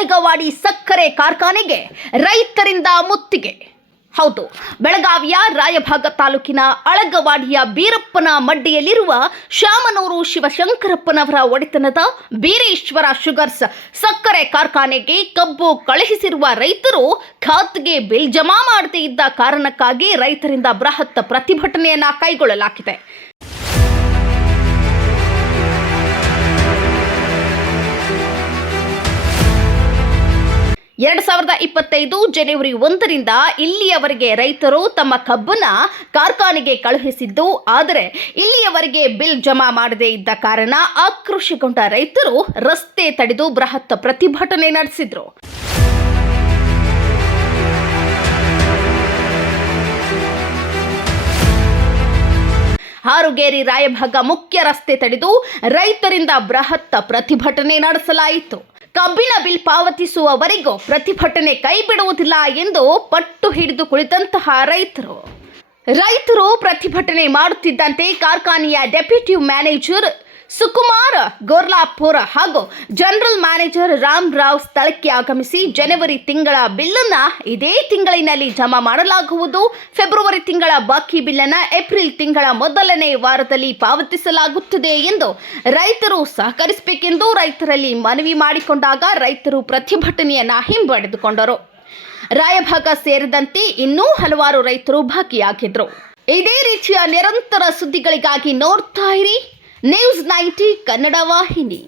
ಅಳಗವಾಡಿ ಸಕ್ಕರೆ ಕಾರ್ಖಾನೆಗೆ ರೈತರಿಂದ ಮುತ್ತಿಗೆ. ಹೌದು, ಬೆಳಗಾವಿಯ ರಾಯಭಾಗ ತಾಲೂಕಿನ ಅಳಗವಾಡಿಯ ಬೀರಪ್ಪನ ಮಡ್ಡಿಯಲ್ಲಿರುವ ಶಾಮನೂರು ಶಿವಶಂಕರಪ್ಪನವರ ಒಡೆತನದ ಬೀರೇಶ್ವರ ಶುಗರ್ಸ್ ಸಕ್ಕರೆ ಕಾರ್ಖಾನೆಗೆ ಕಬ್ಬು ಕಳುಹಿಸಿರುವ ರೈತರು ಖಾತೆಗೆ ಬಿಲ್ ಜಮಾ ಮಾಡದೇ ಇದ್ದ ಕಾರಣಕ್ಕಾಗಿ ರೈತರಿಂದ ಬೃಹತ್ ಪ್ರತಿಭಟನೆಯನ್ನ ಕೈಗೊಳ್ಳಲಾಗಿದೆ. ಜನವರಿ 1ರಿಂದ ಇಲ್ಲಿಯವರೆಗೆ ರೈತರು ತಮ್ಮ ಕಬ್ಬನ್ನ ಕಾರ್ಖಾನೆಗೆ ಕಳುಹಿಸಿದ್ದು, ಆದರೆ ಇಲ್ಲಿಯವರೆಗೆ ಬಿಲ್ ಜಮಾ ಮಾಡದೇ ಇದ್ದ ಕಾರಣ ಆಕ್ರೋಶಗೊಂಡ ರೈತರು ರಸ್ತೆ ತಡೆದು ಬೃಹತ್ ಪ್ರತಿಭಟನೆ ನಡೆಸಿದ್ರು. ಹಾರುಗೇರಿ ರಾಯಭಾಗ ಮುಖ್ಯ ರಸ್ತೆ ತಡೆದು ರೈತರಿಂದ ಬೃಹತ್ ಪ್ರತಿಭಟನೆ ನಡೆಸಲಾಯಿತು. ಕಬ್ಬಿನ ಬಿಲ್ ಪಾವತಿಸುವವರೆಗೂ ಪ್ರತಿಭಟನೆ ಕೈ ಬಿಡುವುದಿಲ್ಲ ಎಂದು ಪಟ್ಟು ಹಿಡಿದು ಕುಳಿತಂತಹ ರೈತರು ಪ್ರತಿಭಟನೆ ಮಾಡುತ್ತಿದ್ದಂತೆ ಕಾರ್ಖಾನೆಯ ಡೆಪ್ಯೂಟಿ ಮ್ಯಾನೇಜರ್ ಸುಕುಮಾರ್ ಗೋರ್ಲಾಪುರ್ ಹಾಗೂ ಜನರಲ್ ಮ್ಯಾನೇಜರ್ ರಾಮರಾವ್ ಸ್ಥಳಕ್ಕೆ ಆಗಮಿಸಿ ಜನವರಿ ತಿಂಗಳ ಬಿಲ್ಲನ್ನ ಇದೇ ತಿಂಗಳಿನಲ್ಲಿ ಜಮಾ ಮಾಡಲಾಗುವುದು, ಫೆಬ್ರವರಿ ತಿಂಗಳ ಬಾಕಿ ಬಿಲ್ಲನ್ನ ಏಪ್ರಿಲ್ ತಿಂಗಳ ಮೊದಲನೇ ವಾರದಲ್ಲಿ ಪಾವತಿಸಲಾಗುತ್ತದೆ ಎಂದು ರೈತರು ಸಹಕರಿಸಬೇಕೆಂದು ರೈತರಲ್ಲಿ ಮನವಿ ಮಾಡಿಕೊಂಡಾಗ ರೈತರು ಪ್ರತಿಭಟನೆಯನ್ನ ಹಿಂಪಡೆದುಕೊಂಡರು. ರಾಯಭಾಗ ಸೇರಿದಂತೆ ಇನ್ನೂ ಹಲವಾರು ರೈತರು ಭಾಗಿಯಾಗಿದ್ರು. ಇದೇ ರೀತಿಯ ನಿರಂತರ ಸುದ್ದಿಗಳಿಗಾಗಿ ನೋಡ್ತಾ ಇರಿ ನ್ಯೂಸ್ 90 ಕನ್ನಡ ವಾಹಿನಿ.